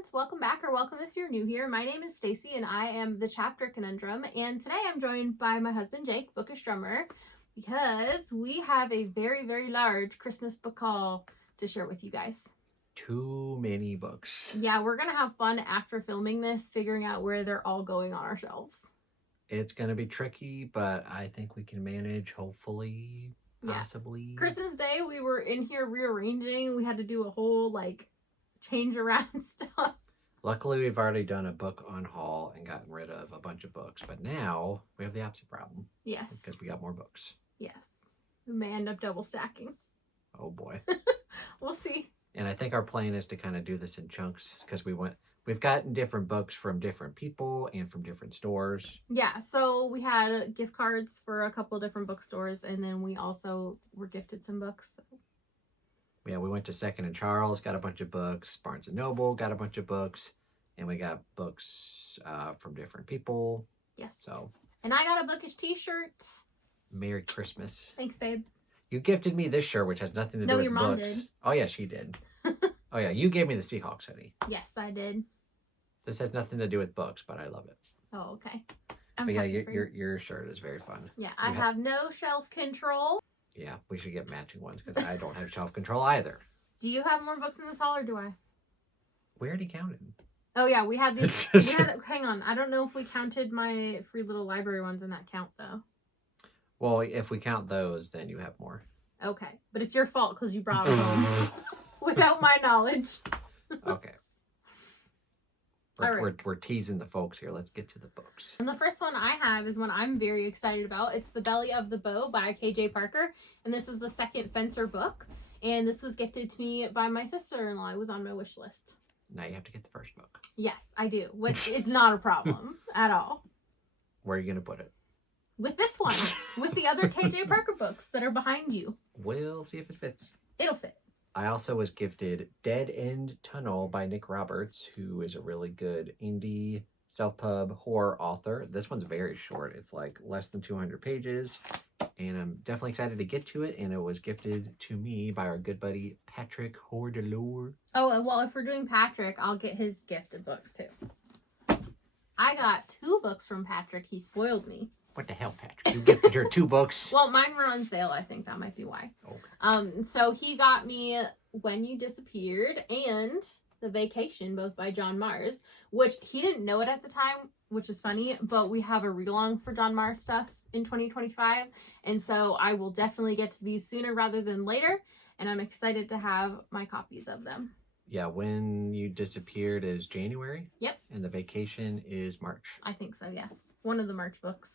friends, welcome back, or welcome if you're new here. My name is Stacy and I am the Chapter Conundrum, and today I'm joined by my husband Jake, Bookish Drummer, because we have a very, very large Christmas book haul to share with you guys. Too many books. Yeah, we're gonna have fun after filming this, figuring out where they're all going on our shelves. It's gonna be tricky, but I think we can manage, hopefully, possibly. Yeah. Christmas Day, we were in here rearranging. We had to do a whole, change around stuff. Luckily, we've already done a book on haul and gotten rid of a bunch of books, but now we have the opposite problem. Yes. Because we got more books. Yes. We may end up double stacking. Oh boy. We'll see. And I think our plan is to kind of do this in chunks because we've gotten different books from different people and from different stores. Yeah, so we had gift cards for a couple of different bookstores, and then we also were gifted some books. Yeah, we went to Second and Charles, got a bunch of books. Barnes and Noble got a bunch of books, and we got books from different people. Yes. So. And I got a Bookish t-shirt. Merry Christmas. Thanks, babe. You gifted me this shirt, which has nothing to do with your books. mom did. Oh yeah, she did. Oh yeah, you gave me the Seahawks hoodie. Yes, I did. This has nothing to do with books, but I love it. Oh, okay. But yeah, your shirt is very fun. Yeah, I have no shelf control. Yeah, we should get matching ones because I don't have shelf control either. Do you have more books in this haul, or do I? We already counted. Oh yeah, we had these. Hang on, I don't know if we counted my free little library ones in that count though. Well, if we count those, then you have more. Okay, but it's your fault because you brought them without my knowledge. Okay. We're teasing the folks here. Let's get to the books. And the first one I have is one I'm very excited about. It's The Belly of the Bow by K.J. Parker. And this is the second Fencer book. And this was gifted to me by my sister-in-law. It was on my wish list. Now you have to get the first book. Yes, I do. Which is not a problem at all. Where are you going to put it? With this one. With the other K.J. Parker books that are behind you. We'll see if it fits. It'll fit. I also was gifted Dead End Tunnel by Nick Roberts, who is a really good indie self-pub horror author. This one's very short. It's like less than 200 pages, and I'm definitely excited to get to it, and it was gifted to me by our good buddy Patrick Hordelore. Oh, well, if we're doing Patrick, I'll get his gifted books too. I got 2 books from Patrick. He spoiled me. What the hell, Patrick? You gifted her 2 books? Well, mine were on sale, I think. That might be why. Okay. So he got me When You Disappeared and The Vacation, both by John Mars, which he didn't know it at the time, which is funny, but we have a read-along for John Mars stuff in 2025, and so I will definitely get to these sooner rather than later, and I'm excited to have my copies of them. Yeah, When You Disappeared is January. Yep. And The Vacation is March. I think so, yes. One of the March books.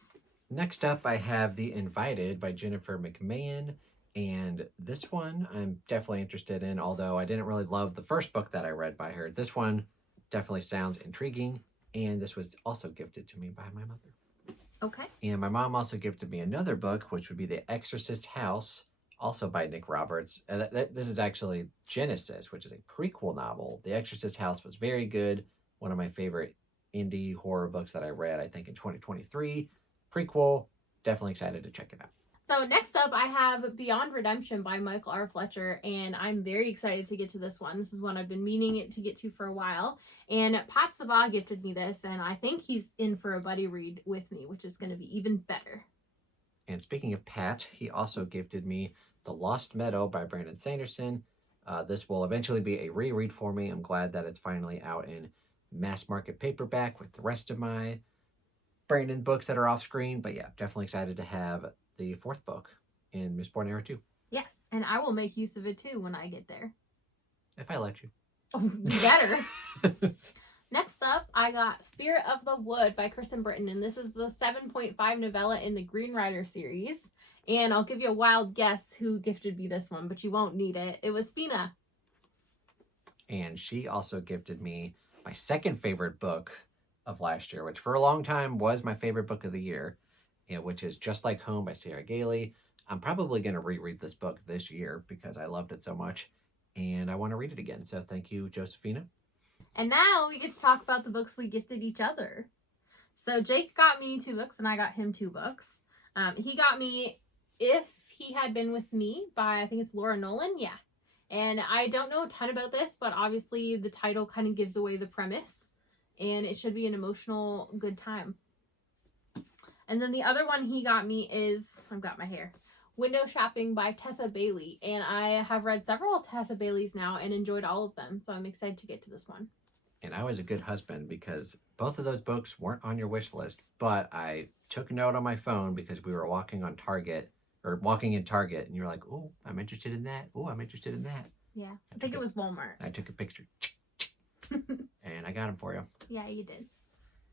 Next up, I have The Invited by Jennifer McMahon, and this one I'm definitely interested in, although I didn't really love the first book that I read by her. This one definitely sounds intriguing, and this was also gifted to me by my mother. Okay. And my mom also gifted me another book, which would be The Exorcist House, also by Nick Roberts. This is actually Genesis, which is a prequel novel. The Exorcist House was very good, one of my favorite indie horror books that I read, I think, in 2023. Prequel, definitely excited to check it out. So next up, I have Beyond Redemption by Michael R. Fletcher, and I'm very excited to get to this one. This is one I've been meaning to get to for a while, and Pat Sava gifted me this, and I think he's in for a buddy read with me, which is going to be even better. And speaking of Pat, he also gifted me The Lost Meadow by Brandon Sanderson. This will eventually be a reread for me. I'm glad that it's finally out in mass market paperback with the rest of my Brandon books that are off screen. But yeah, definitely excited to have the 4th book in Mistborn Era 2. Yes, and I will make use of it too when I get there. If I let you. Oh, you better. Next up, I got Spirit of the Wood by Kristen Britton, and this is the 7.5 novella in the Green Rider series. And I'll give you a wild guess who gifted me this one, but you won't need it. It was Fina. And she also gifted me my second favorite book of last year, which for a long time was my favorite book of the year, which is Just Like Home by Sarah Gailey. I'm probably going to reread this book this year because I loved it so much, and I want to read it again. So thank you, Josephina. And now we get to talk about the books we gifted each other. So Jake got me 2 books, and I got him 2 books. He got me If He Had Been With Me by, I think it's Laura Nolan. Yeah. And I don't know a ton about this, but obviously the title kind of gives away the premise. And it should be an emotional good time. And then the other one he got me is, I've got my hair, Window Shopping by Tessa Bailey. And I have read several Tessa Baileys now and enjoyed all of them. So I'm excited to get to this one. And I was a good husband because both of those books weren't on your wish list, but I took a note on my phone because we were walking in Target, and you're like, "Oh, I'm interested in that. Oh, I'm interested in that." Yeah, I think it was Walmart. I took a picture, and I got them for you. Yeah, you did.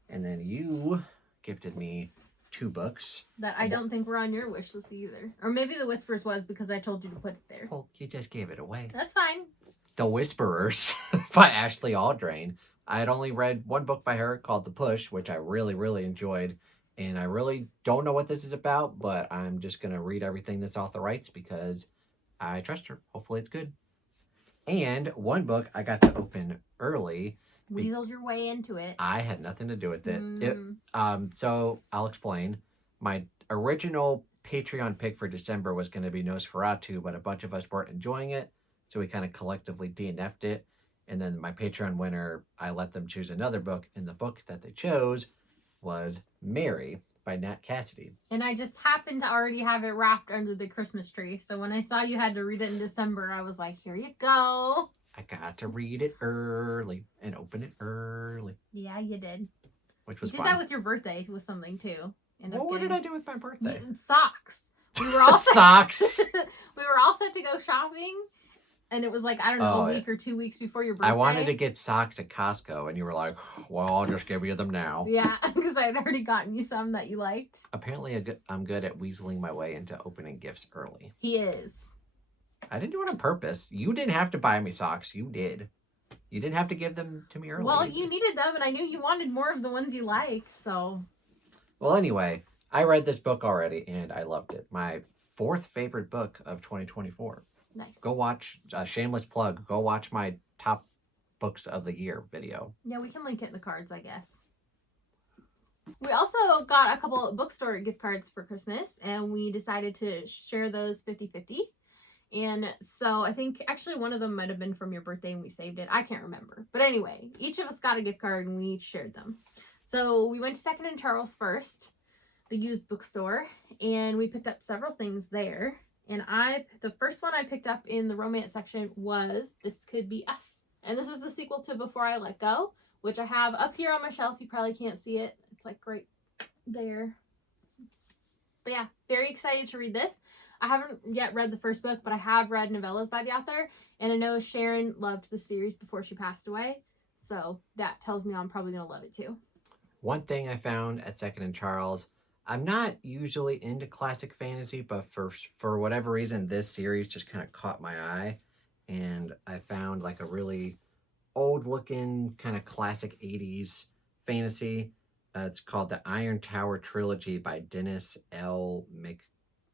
And then you gifted me 2 books that I don't think were on your wish list either, or maybe The Whispers was because I told you to put it there. Well, you just gave it away. That's fine. The Whisperers by Ashley Aldrain. I had only read one book by her called The Push, which I really, really enjoyed. And I really don't know what this is about, but I'm just going to read everything this author writes because I trust her. Hopefully it's good. And one book I got to open early. Weaseled your way into it. I had nothing to do with it. So I'll explain. My original Patreon pick for December was going to be Nosferatu, but a bunch of us weren't enjoying it. So we kind of collectively DNF'd it. And then my Patreon winner, I let them choose another book. And the book that they chose was Mary by Nat Cassidy. And I just happened to already have it wrapped under the Christmas tree. So when I saw you had to read it in December, I was like, here you go. I got to read it early and open it early. Yeah, you did. Which was fun. You did that with your birthday with something too. Well, what did I do with my birthday? Socks. We were all socks. We were all set to go shopping. And it was like, I don't know, a week or 2 weeks before your birthday. I wanted to get socks at Costco, and you were like, well, I'll just give you them now. Yeah, because I had already gotten you some that you liked. Apparently, I'm good at weaseling my way into opening gifts early. He is. I didn't do it on purpose. You didn't have to buy me socks. You did. You didn't have to give them to me early. Well, you needed them, and I knew you wanted more of the ones you liked, so. Well, anyway, I read this book already, and I loved it. My 4th favorite book of 2024. Nice. Go watch, shameless plug, go watch my top books of the year video. Yeah, we can link it in the cards, I guess. We also got a couple of bookstore gift cards for Christmas, and we decided to share those 50-50. And so I think actually one of them might have been from your birthday and we saved it. I can't remember. But anyway, each of us got a gift card and we each shared them. So we went to 2nd and Charles first, the used bookstore, and we picked up several things there. And the first one I picked up in the romance section was This Could Be Us. And this is the sequel to Before I Let Go, which I have up here on my shelf. You probably can't see it. It's like right there. But yeah, very excited to read this. I haven't yet read the first book, but I have read novellas by the author. And I know Sharon loved the series before she passed away. So that tells me I'm probably going to love it too. One thing I found at 2nd and Charles, I'm not usually into classic fantasy, but for whatever reason, this series just kind of caught my eye. And I found like a really old looking kind of classic 80s fantasy. It's called the Iron Tower Trilogy by Dennis L.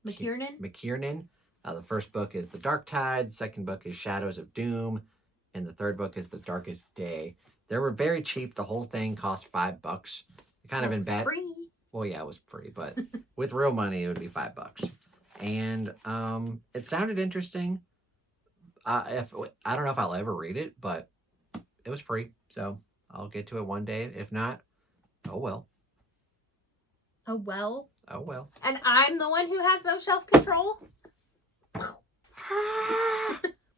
McKiernan. The first book is The Dark Tide. Second book is Shadows of Doom. And the third book is The Darkest Day. They were very cheap. The whole thing cost $5. Kind of in bad. Free. Well, yeah, it was free, but with real money, it would be $5. And it sounded interesting. I don't know if I'll ever read it, but it was free, so I'll get to it one day. If not, oh well. Oh well. Oh well. And I'm the one who has no shelf control.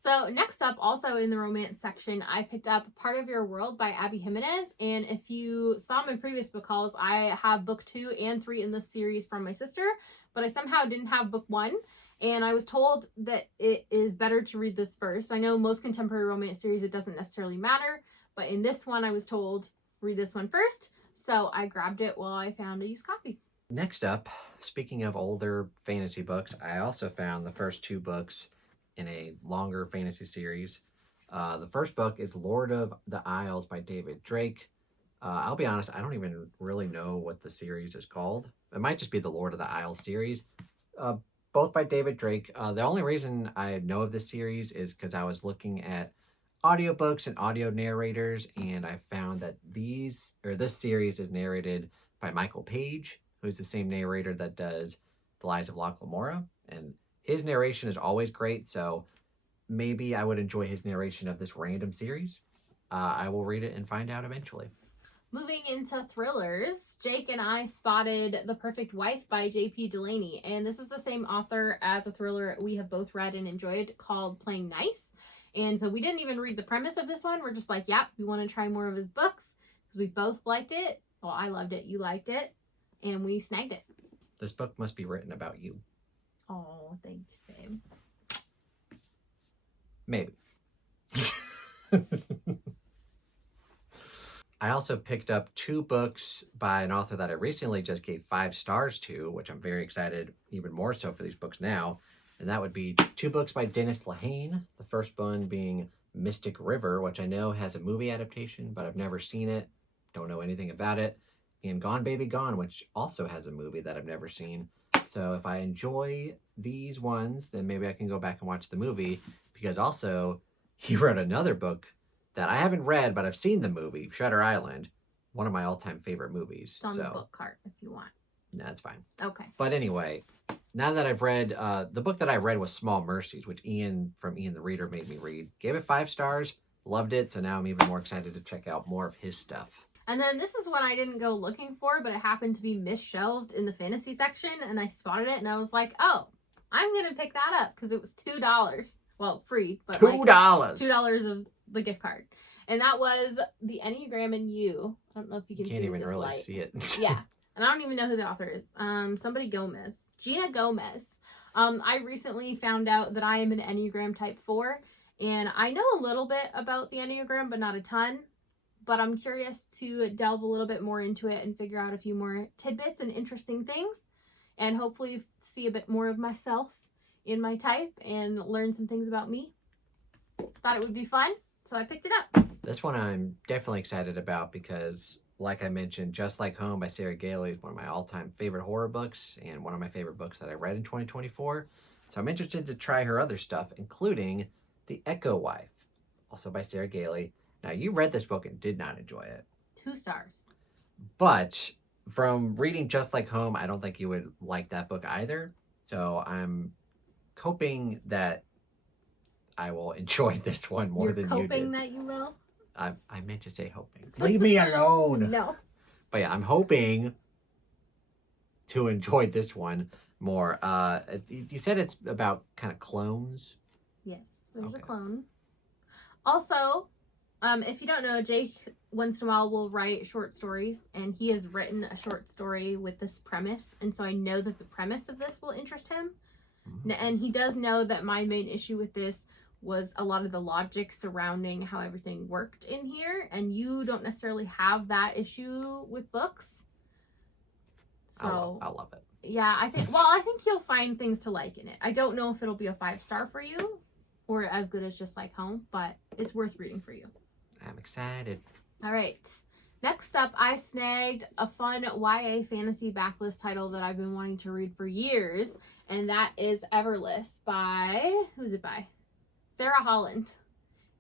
So next up, also in the romance section, I picked up Part of Your World by Abby Jimenez. And if you saw my previous book hauls, I have book 2 and 3 in this series from my sister, but I somehow didn't have book 1. And I was told that it is better to read this first. I know most contemporary romance series, it doesn't necessarily matter, but in this one, I was told read this one first. So I grabbed it while I found a used copy. Next up, speaking of older fantasy books, I also found the first 2 books in a longer fantasy series. The first book is Lord of the Isles by David Drake. I'll be honest, I don't even really know what the series is called. It might just be the Lord of the Isles series. Both by David Drake. The only reason I know of this series is because I was looking at audiobooks and audio narrators, and I found that this series is narrated by Michael Page, who's the same narrator that does The Lies of Locke Lamora, and his narration is always great, so maybe I would enjoy his narration of this random series. I will read it and find out eventually. Moving into thrillers, Jake and I spotted The Perfect Wife by J.P. Delaney, and this is the same author as a thriller we have both read and enjoyed called Playing Nice. And so we didn't even read the premise of this one. We're just like, yep, we want to try more of his books because we both liked it. Well, I loved it, you liked it, and we snagged it. This book must be written about you. Oh, thanks, babe. Maybe. I also picked up 2 books by an author that I recently just gave 5 stars to, which I'm very excited, even more so for these books now. And that would be 2 books by Dennis Lehane. The first one being Mystic River, which I know has a movie adaptation, but I've never seen it. Don't know anything about it. And Gone Baby Gone, which also has a movie that I've never seen. So if I enjoy these ones, then maybe I can go back and watch the movie. Because also, he wrote another book that I haven't read, but I've seen the movie, Shutter Island, one of my all-time favorite movies. It's on the book cart if you want. No, that's fine. Okay. But anyway, now that I've read, the book that I read was Small Mercies, which Ian from Ian the Reader made me read. Gave it 5 stars, loved it, so now I'm even more excited to check out more of his stuff. And then this is one I didn't go looking for, but it happened to be misshelved in the fantasy section, and I spotted it, and I was like, oh, I'm going to pick that up, because it was $2. Well, free, but $2. $2 of the gift card. And that was The Enneagram in You. I don't know if you can see it. You can't even this really light. see it. Yeah. And I don't even know who the author is. Somebody Gomez. Gina Gomez. I recently found out that I am an Enneagram type 4. And I know a little bit about the Enneagram, but not a ton. But I'm curious to delve a little bit more into it and figure out a few more tidbits and interesting things. And hopefully see a bit more of myself in my type and learn some things about me. Thought it would be fun, so I picked it up. This one I'm definitely excited about because, like I mentioned, Just Like Home by Sarah Gailey is one of my all-time favorite horror books and one of my favorite books that I read in 2024. So I'm interested to try her other stuff, including The Echo Wife, also by Sarah Gailey. Now, you read this book and did not enjoy it. 2 stars. But from reading Just Like Home, I don't think you would like that book either. So I'm hoping that I will enjoy this one more than you did. Hoping that you will? I meant to say hoping. Leave me alone. No. But yeah, I'm hoping to enjoy this one more. You said it's about kind of clones. Yes, there's a clone. Also, if you don't know, Jake once in a while will write short stories, and he has written a short story with this premise, and so I know that the premise of this will interest him. Mm-hmm. And he does know that my main issue with this was a lot of the logic surrounding how everything worked in here, and you don't necessarily have that issue with books. So I'll love it. Yeah, I think you'll find things to like in it. I don't know if it'll be a 5-star for you or as good as Just Like Home, but it's worth reading for you. I'm excited. All right. Next up, I snagged a fun YA fantasy backlist title that I've been wanting to read for years, and that is Everless by, who's it by? Sarah Holland.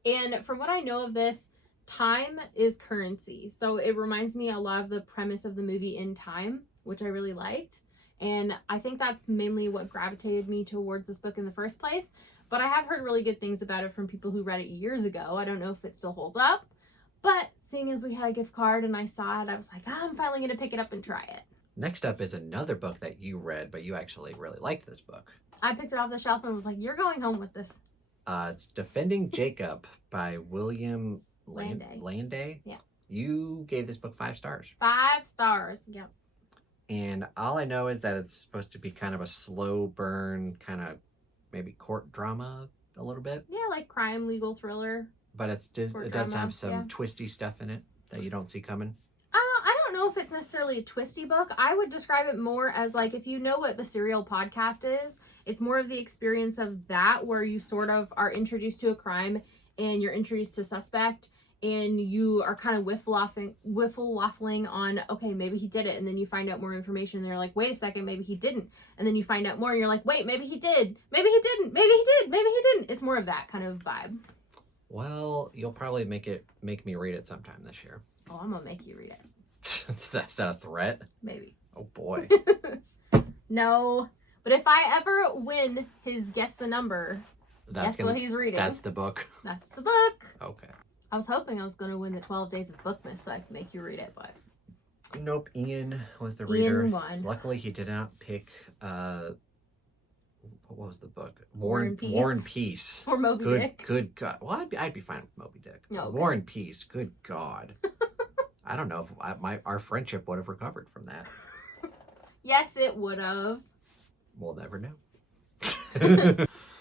And from what I know of this, time is currency. So it reminds me a lot of the premise of the movie In Time, which I really liked. And I think that's mainly what gravitated me towards this book in the first place. But I have heard really good things about it from people who read it years ago. I don't know if it still holds up. But seeing as we had a gift card and I saw it, I was like, I'm finally going to pick it up and try it. Next up is another book that you read, but you actually really liked this book. I picked it off the shelf and was like, you're going home with this. It's Defending Jacob by William Landay. Yeah. You gave this book 5 stars. 5 stars. Yep. And all I know is that it's supposed to be kind of a slow burn, kind of maybe court drama a little bit. Yeah, like crime, legal thriller. But it does have some twisty stuff in it that you don't see coming. I don't know if it's necessarily a twisty book. I would describe it more as like, if you know what the Serial podcast is, it's more of the experience of that, where you sort of are introduced to a crime and you're introduced to a suspect and you are kind of wiffle-waffling on, okay, maybe he did it. And then you find out more information and they're like, wait a second, maybe he didn't. And then you find out more and you're like, wait, maybe he did. Maybe he didn't. Maybe he did. Maybe he didn't. It's more of that kind of vibe. Well, you'll probably make me read it sometime this year. Oh, I'm gonna make you read it. Is that a threat? Maybe. Oh boy. No, but if I ever win his Guess the Number Guess what he's reading? That's the book. That's the book. Okay. I was hoping I was going to win the 12 Days of Bookmas so I could make you read it, but... Nope, Ian was the reader. Ian won. Luckily, he did not pick, what was the book? War and Peace. Or Moby Dick. Good God. Well, I'd be fine with Moby Dick. Oh, okay. War and Peace. Good God. I don't know if our friendship would have recovered from that. Yes, it would have. We'll never know.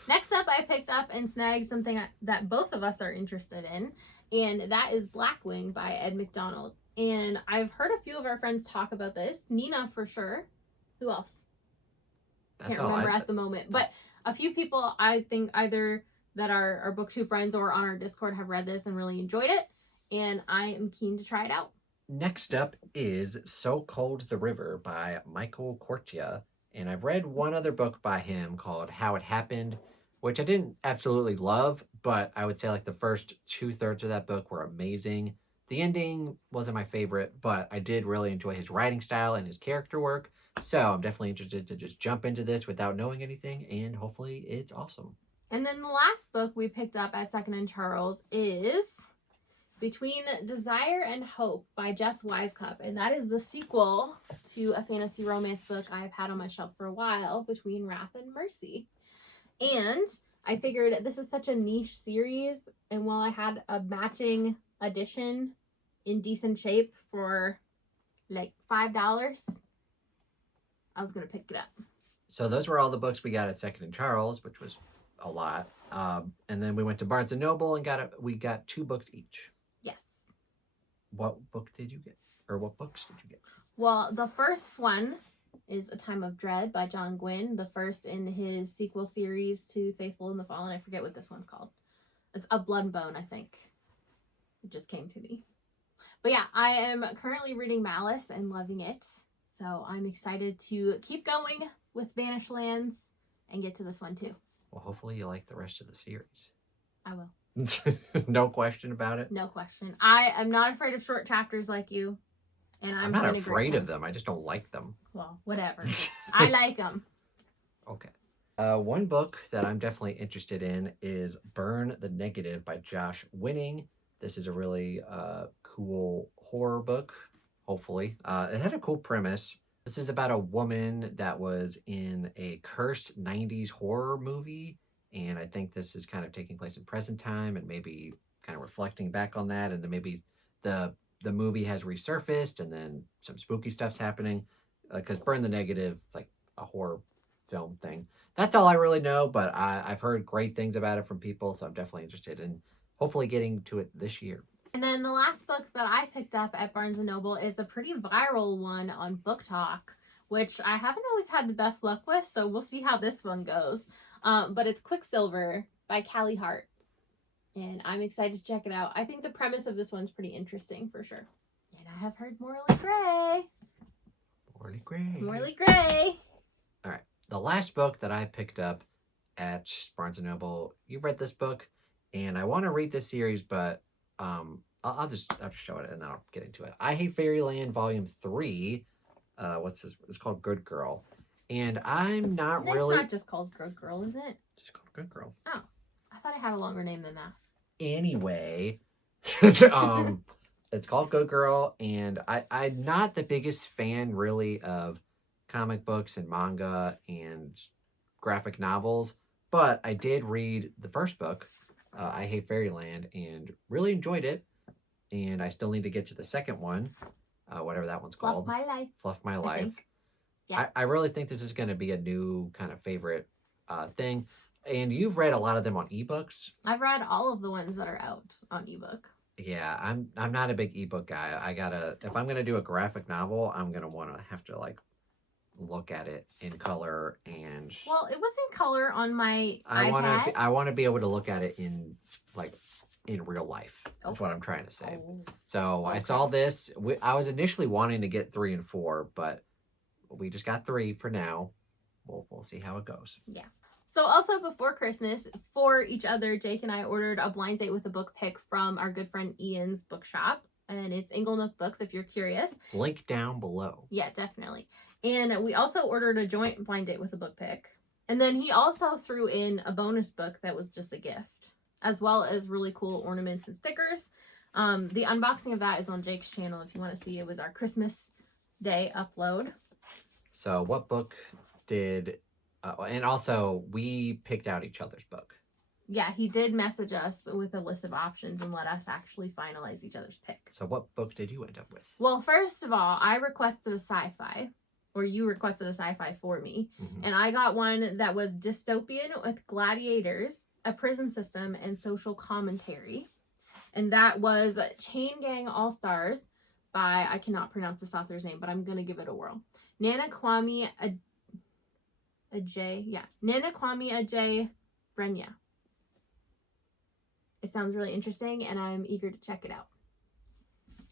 Next up, I picked up and snagged something that both of us are interested in, and that is Blackwing by Ed McDonald. And I've heard a few of our friends talk about this. Nina, for sure. Who else? Can't remember at the moment. But a few people, I think, either that are our BookTube friends or on our Discord have read this and really enjoyed it. And I am keen to try it out. Next up is So Cold the River by Michael Cortia. And I've read one other book by him called How It Happened, which I didn't absolutely love, but I would say like the first 2/3 of that book were amazing. The ending wasn't my favorite, but I did really enjoy his writing style and his character work. So I'm definitely interested to just jump into this without knowing anything, and hopefully it's awesome. And then the last book we picked up at Second and Charles is Between Desire and Hope by Jess Wisecup. And that is the sequel to a fantasy romance book I've had on my shelf for a while, Between Wrath and Mercy. And I figured this is such a niche series, and while I had a matching edition in decent shape for like $5, I was going to pick it up. So those were all the books we got at Second and Charles, which was a lot. And then we went to Barnes & Noble and we got 2 books each. Yes. What book did you get? Or what books did you get? Well, the first one is A Time of Dread by John Gwynne, the first in his sequel series to Faithful in the Fallen. I forget what this one's called. It's A Blood and Bone, I think. It just came to me. But yeah, I am currently reading Malice and loving it. So I'm excited to keep going with Vanished Lands and get to this one too. Well, hopefully you like the rest of the series. I will. No question about it? No question. I am not afraid of short chapters like you. And I'm not afraid of them. I just don't like them. Well, whatever. I like them. Okay. One book that I'm definitely interested in is Burn the Negative by Josh Winning. This is a really cool horror book, hopefully. It had a cool premise. This is about a woman that was in a cursed 90s horror movie. And I think this is kind of taking place in present time and maybe kind of reflecting back on that. And then maybe the movie has resurfaced and then some spooky stuff's happening. Because Burn the Negative, like a horror film thing. That's all I really know, but I've heard great things about it from people, so I'm definitely interested in hopefully getting to it this year. And then the last book that I picked up at Barnes & Noble is a pretty viral one on Book Talk, which I haven't always had the best luck with, so we'll see how this one goes. But it's Quicksilver by Callie Hart, and I'm excited to check it out. I think the premise of this one's pretty interesting for sure. And I have heard Morley Gray. Morley Gray. All right. The last book that I picked up at Barnes & Noble, you've read this book, and I want to read this series, but I'll just show it and then I'll get into it. I Hate Fairyland Volume 3. What's this? It's called Good Girl. And I'm not really... It's not just called Good Girl, is it? It's just called Good Girl. Oh. I thought it had a longer name than that. Anyway, it's called Good Girl, and I'm not the biggest fan, really, of comic books and manga and graphic novels, but I did read the first book, I Hate Fairyland, and really enjoyed it, and I still need to get to the second one, whatever that one's called. Fluff My Life. Yeah. I really think this is going to be a new kind of favorite thing, and you've read a lot of them on ebooks. I've read all of the ones that are out on ebook. Yeah, I'm not a big ebook guy. If I'm gonna do a graphic novel, I'm gonna have to like look at it in color and. Well, it was in color on my iPad. I want to be able to look at it in real life. That's what I'm trying to say. Oh. So okay. I saw this. I was initially wanting to get 3 and 4, but we just got 3 for now. We'll see how it goes. Yeah. So also before Christmas, for each other, Jake and I ordered a blind date with a book pick from our good friend Ian's bookshop. And it's Inglenook Books, if you're curious. Link down below. Yeah, definitely. And we also ordered a joint blind date with a book pick. And then he also threw in a bonus book that was just a gift, as well as really cool ornaments and stickers. The unboxing of that is on Jake's channel if you want to see. It was our Christmas Day upload. So what book did... and also, we picked out each other's book. Yeah, he did message us with a list of options and let us actually finalize each other's pick. So what book did you end up with? Well, first of all, I requested a sci-fi, or you requested a sci-fi for me. Mm-hmm. And I got one that was dystopian with gladiators, a prison system, and social commentary. And that was Chain Gang All-Stars by, I cannot pronounce this author's name, but I'm going to give it a whirl. Nana Kwame Ajay Brenya. It sounds really interesting, and I'm eager to check it out.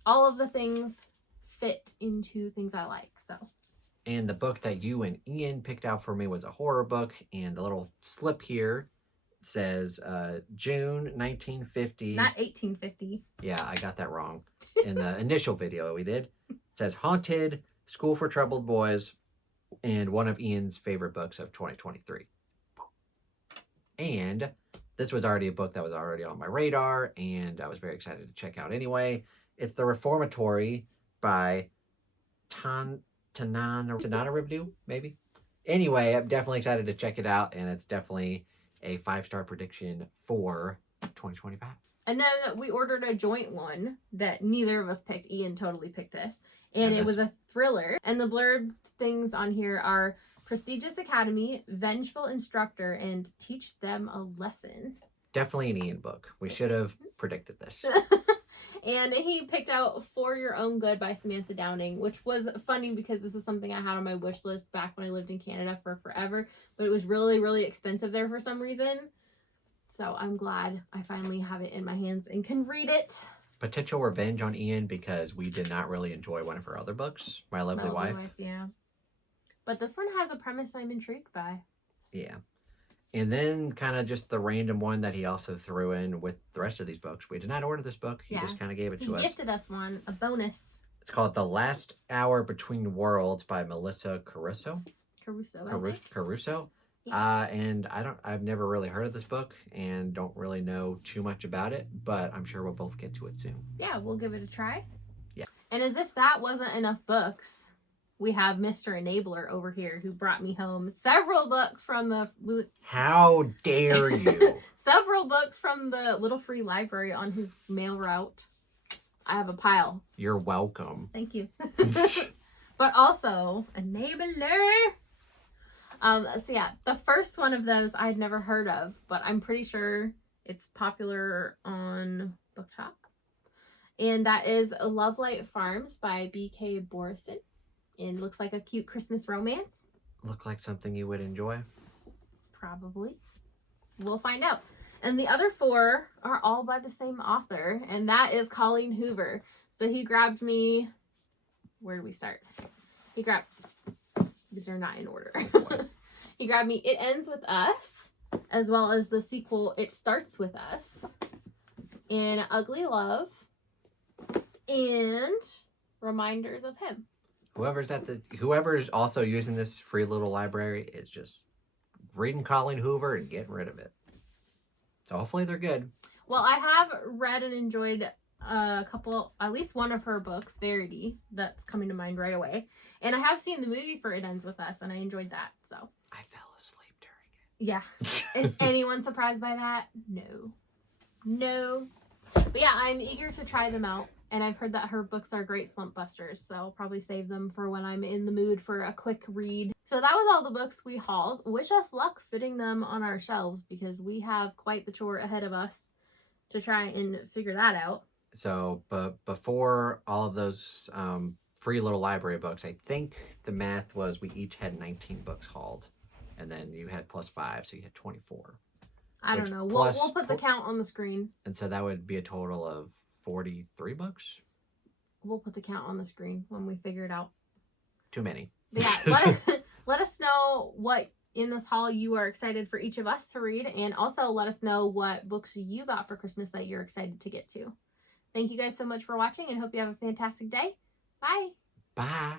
All of the things fit into things I like, so. And the book that you and Ian picked out for me was a horror book, and the little slip here says June 1950. Not 1850. Yeah, I got that wrong. In the initial video we did, it says Haunted, School for Troubled Boys, and one of Ian's favorite books of 2023. And this was already a book that was already on my radar, and I was very excited to check out anyway. It's The Reformatory by Tananarivu, maybe? Anyway, I'm definitely excited to check it out, and it's definitely a 5-star prediction for 2025. And then we ordered a joint one that neither of us picked. Ian totally picked this. And it was a thriller. And the blurb things on here are prestigious academy, vengeful instructor, and teach them a lesson. Definitely an Ian book. We should have predicted this. And he picked out For Your Own Good by Samantha Downing, which was funny because this is something I had on my wish list back when I lived in Canada for forever. But it was really, really expensive there for some reason. So I'm glad I finally have it in my hands and can read it. Potential revenge on Ian because we did not really enjoy one of her other books, My Lovely Wife. Yeah. But this one has a premise I'm intrigued by. Yeah. And then kind of just the random one that he also threw in with the rest of these books. We did not order this book. He just kind of gave it to us. He gifted us one, a bonus. It's called The Last Hour Between Worlds by Melissa Caruso. Caruso. Yeah. And I've never really heard of this book and don't really know too much about it, but I'm sure we'll both get to it soon. Yeah, we'll give it a try. Yeah. And as if that wasn't enough books, we have Mr. Enabler over here who brought me home several books from the... How dare you? Several books from the Little Free Library on his mail route. I have a pile. You're welcome. Thank you. But also, Enabler. So yeah, the first one of those I'd never heard of, but I'm pretty sure it's popular on BookTok. And that is Love Light Farms by B.K. Borison. And looks like a cute Christmas romance. Look like something you would enjoy? Probably. We'll find out. And the other 4 are all by the same author, and that is Colleen Hoover. So he grabbed me... Where do we start? He grabbed... These are not in order. He grabbed me It Ends With Us, as well as the sequel It Starts With Us, and Ugly Love, and Reminders of Him. Whoever's also using this free little library is just reading Colleen Hoover and getting rid of it. So hopefully they're good. Well, I have read and enjoyed a couple, at least one of her books, Verity, that's coming to mind right away. And I have seen the movie for It Ends With Us, and I enjoyed that, so. I fell asleep during it. Yeah. Is anyone surprised by that? No. But yeah, I'm eager to try them out. And I've heard that her books are great slump busters, so I'll probably save them for when I'm in the mood for a quick read. So that was all the books we hauled. Wish us luck fitting them on our shelves because we have quite the chore ahead of us to try and figure that out. So, but before all of those free little library books, I think the math was we each had 19 books hauled. And then you had plus 5, so you had 24. I don't know. We'll put the count on the screen. And so that would be a total of 43 books? We'll put the count on the screen when we figure it out. Too many. Yeah, let us know what in this haul you are excited for each of us to read. And also let us know what books you got for Christmas that you're excited to get to. Thank you guys so much for watching and hope you have a fantastic day. Bye. Bye.